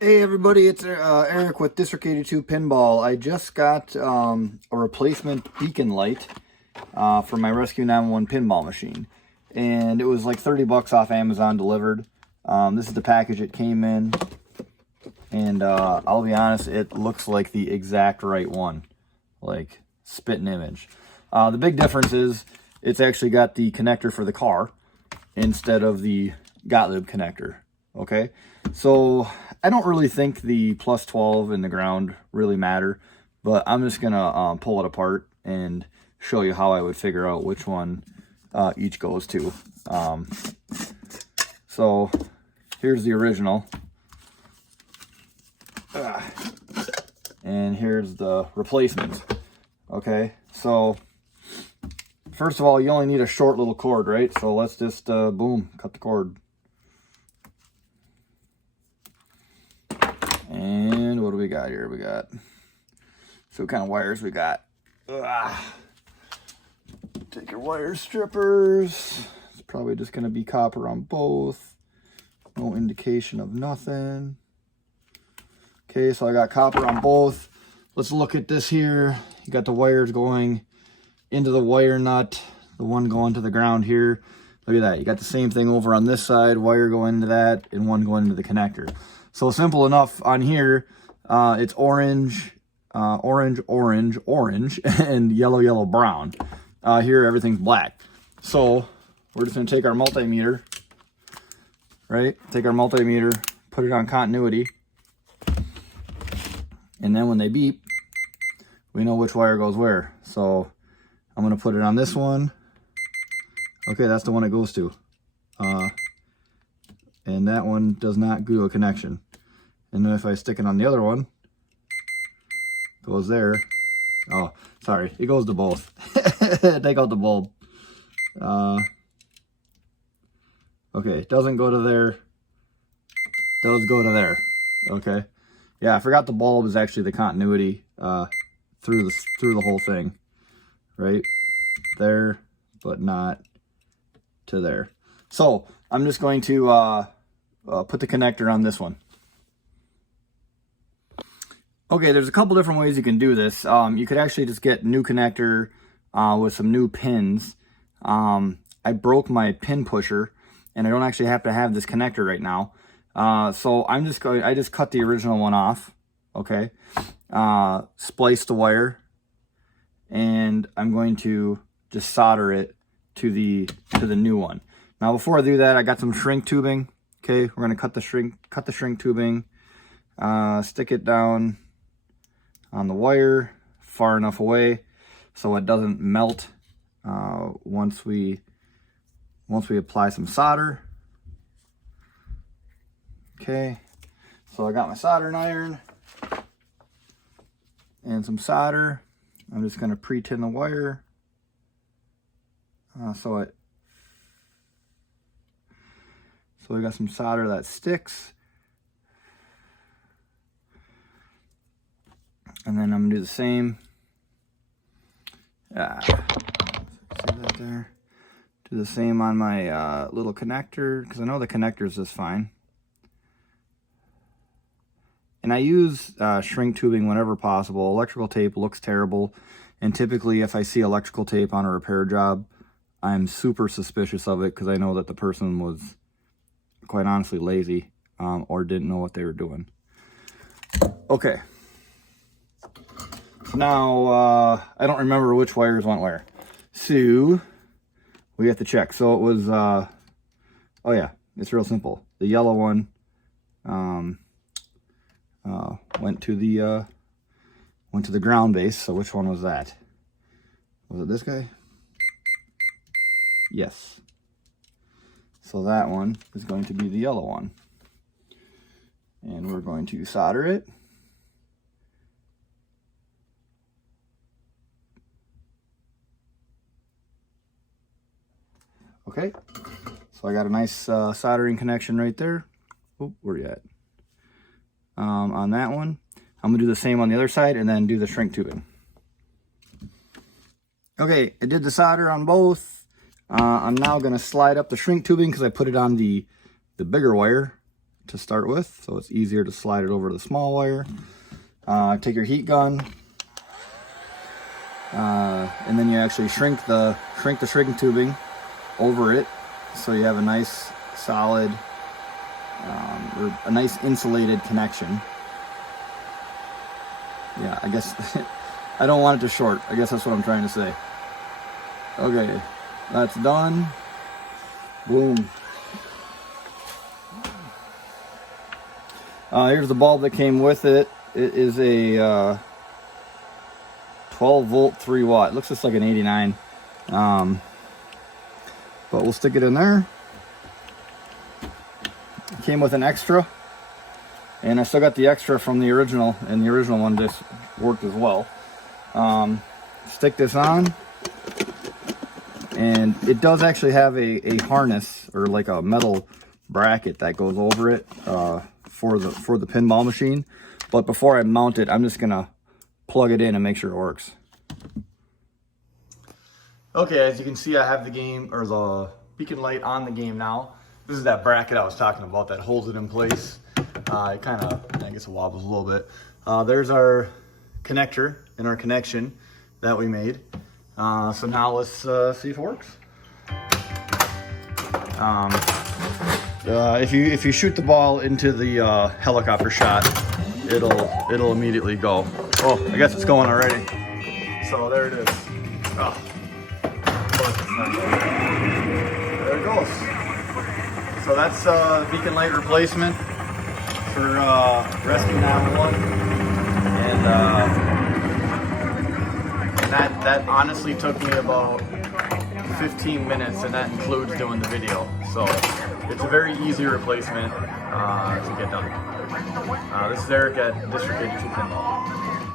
Hey everybody, it's Eric with District 82 Pinball. I just got a replacement beacon light for my Rescue 911 pinball machine. And it was like 30 bucks off Amazon delivered. This is the package it came in. And I'll be honest, it looks like the exact right one. Like, spitting image. The big difference is it's actually got the connector for the car instead of the Gottlieb connector. Okay, so I don't really think the plus 12 and the ground really matter, but I'm just gonna pull it apart and show you how I would figure out which one each goes to. So here's the original, and here's the replacement. Okay, so first of all, you only need a short little cord, right? So let's just boom, cut the cord. And what do we got here? We got, so what kind of wires we got? Take your wire strippers. It's probably just going to be copper on both. No indication of nothing. Okay, so I got copper on both. Let's look at this here. You got the wires going into the wire nut, the one going to the ground here. Look at that. You got the same thing over on this side, wire going into that, and one going into the connector. So simple enough on here, it's orange, orange, orange, orange, and yellow, yellow, brown. Here, everything's black. So we're just gonna take our multimeter, right? Take our multimeter, put it on continuity. And then when they beep, we know which wire goes where. So I'm gonna put it on this one. Okay, that's the one it goes to. And that one does not do a connection. And then if I stick it on the other one, it goes there. Oh, sorry, it goes to both. Take out the bulb. Okay, doesn't go to there, does go to there. Okay, yeah, I forgot the bulb is actually the continuity through the whole thing, right there, but not to there. So I'm just going to put the connector on this one. Okay, there's a couple different ways you can do this. You could actually just get new connector with some new pins. I broke my pin pusher, and I don't actually have to have this connector right now. So I just cut the original one off. Okay, splice the wire, and I'm going to just solder it to the new one. Now before I do that, I got some shrink tubing. Okay, we're gonna cut the shrink tubing, stick it down on the wire far enough away so it doesn't melt once we apply some solder. Okay, so I got my soldering iron and some solder. I'm just going to pre-tin the wire so we got some solder that sticks. And then I'm gonna do the same. See that there? Do the same on my little connector, because I know the connector is just fine. And I use shrink tubing whenever possible. Electrical tape looks terrible, and typically if I see electrical tape on a repair job, I'm super suspicious of it because I know that the person was quite honestly lazy or didn't know what they were doing. Okay. Now, I don't remember which wires went where. So, we have to check. So it was, oh yeah, it's real simple. The yellow one went to the ground base. So which one was that? Was it this guy? Yes. So that one is going to be the yellow one. And we're going to solder it. Okay, so I got a nice soldering connection right there. Oh, where you at? On that one. I'm gonna do the same on the other side and then do the shrink tubing. Okay, I did the solder on both. I'm now gonna slide up the shrink tubing because I put it on the bigger wire to start with, so it's easier to slide it over to the small wire. Take your heat gun, and then you actually shrink the shrinking tubing over it, so you have a nice solid, or a nice insulated connection. Yeah, I guess I don't want it to short. I guess that's what I'm trying to say. Okay, that's done. Boom. Here's the bulb that came with it. It is a 12 volt 3 watt. It looks just like an 89. But we'll stick it in there. It came with an extra, and I still got the extra from the original, and the original one just worked as well. Stick this on, and it does actually have a harness, or like a metal bracket that goes over it for the pinball machine. But before I mount it, I'm just gonna plug it in and make sure it works. Okay, as you can see, I have the game, or the beacon light on the game now. This is that bracket I was talking about that holds it in place. It kind of, I guess it wobbles a little bit. There's our connector and our connection that we made. So now let's see if it works. If you shoot the ball into the helicopter shot, it'll immediately go. Oh, I guess it's going already. So there it is. Oh. There it goes. So that's beacon light replacement for Rescue 911, and that honestly took me about 15 minutes, and that includes doing the video. So it's a very easy replacement to get done. This is Erik at District 82 Pinball.